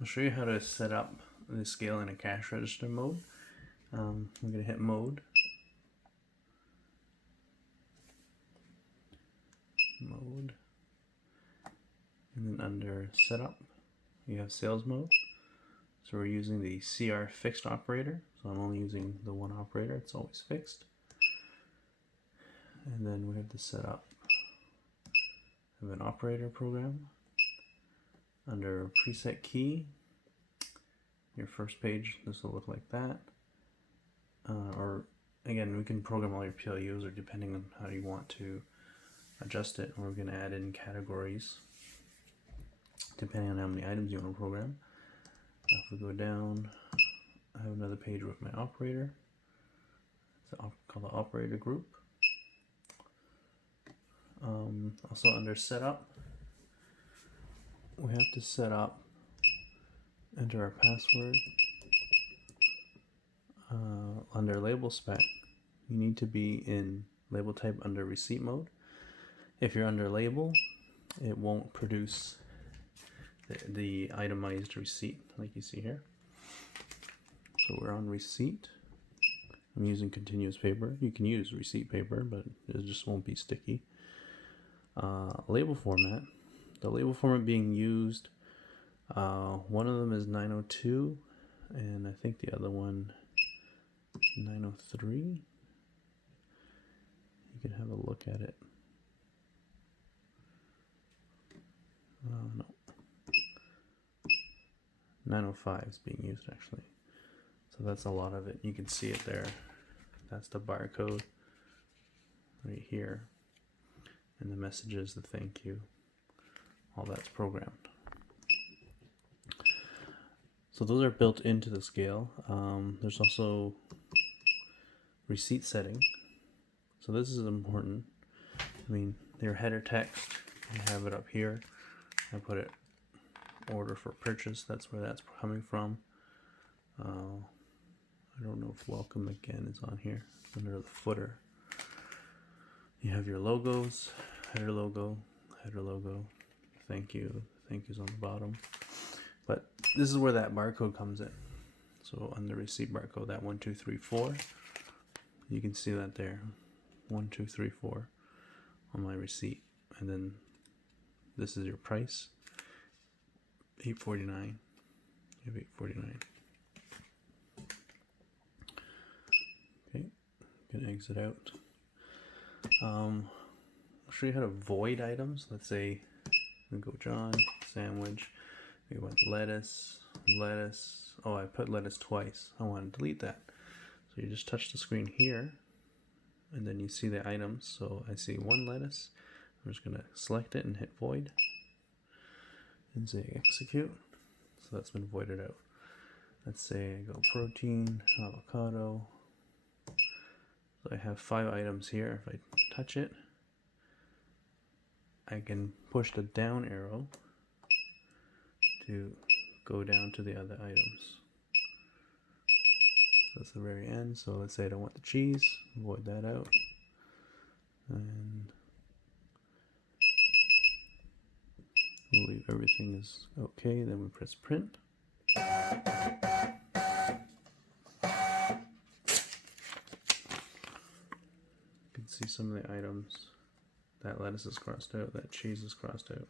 I'll show you how to set up the scale in a cash register mode. I'm going to hit mode. And then under setup, you have sales mode. So we're using the CR fixed operator. So I'm only using the one operator, it's always fixed. And then we have to set up an operator program. Under preset key, your first page, this will look like that. Or again, we can program all your PLUs, or depending on how you want to adjust it, we're going to add in categories depending on how many items you want to program. If we go down, I have another page with my operator. It's called the operator group. Also under setup, we have to set up, enter our password. Under label spec, you need to be in label type under receipt mode. If you're under label, it won't produce the itemized receipt like you see here. So we're on receipt. I'm using continuous paper. You can use receipt paper, but it just won't be sticky. Label format. The label format being used, one of them is 902, and I think the other one is 903. You can have a look at it. No. 905 is being used actually. So that's a lot of it. You can see it there. That's the barcode right here. And the messages, the thank you. All that's programmed. So those are built into the scale. There's also receipt setting. So this is important. I mean, your header text, you have it up here. I put it order for purchase. That's where that's coming from. I don't know if welcome again is on here. Under the footer, you have your logos, header logo, thank you. Thank you's on the bottom. But this is where that barcode comes in. So under receipt barcode, that 1, 2, 3, 4, you can see that there, 1, 2, 3, 4 on my receipt. And then this is your price, $8.49. You have $8.49. Okay, I'm gonna exit out. I'll show you how to void items. Let's say we go John sandwich. We want lettuce. Oh, I put lettuce twice. I want to delete that. So you just touch the screen here, and then you see the items. So I see one lettuce. I'm just gonna select it and hit void, and say execute. So that's been voided out. Let's say I go protein, avocado. So I have 5 items here. If I touch it, I can push the down arrow to go down to the other items. That's the very end. So let's say I don't want the cheese, void that out. And we'll leave everything is okay. Then we press print. You can see some of the items. That lettuce is crossed out, that cheese is crossed out.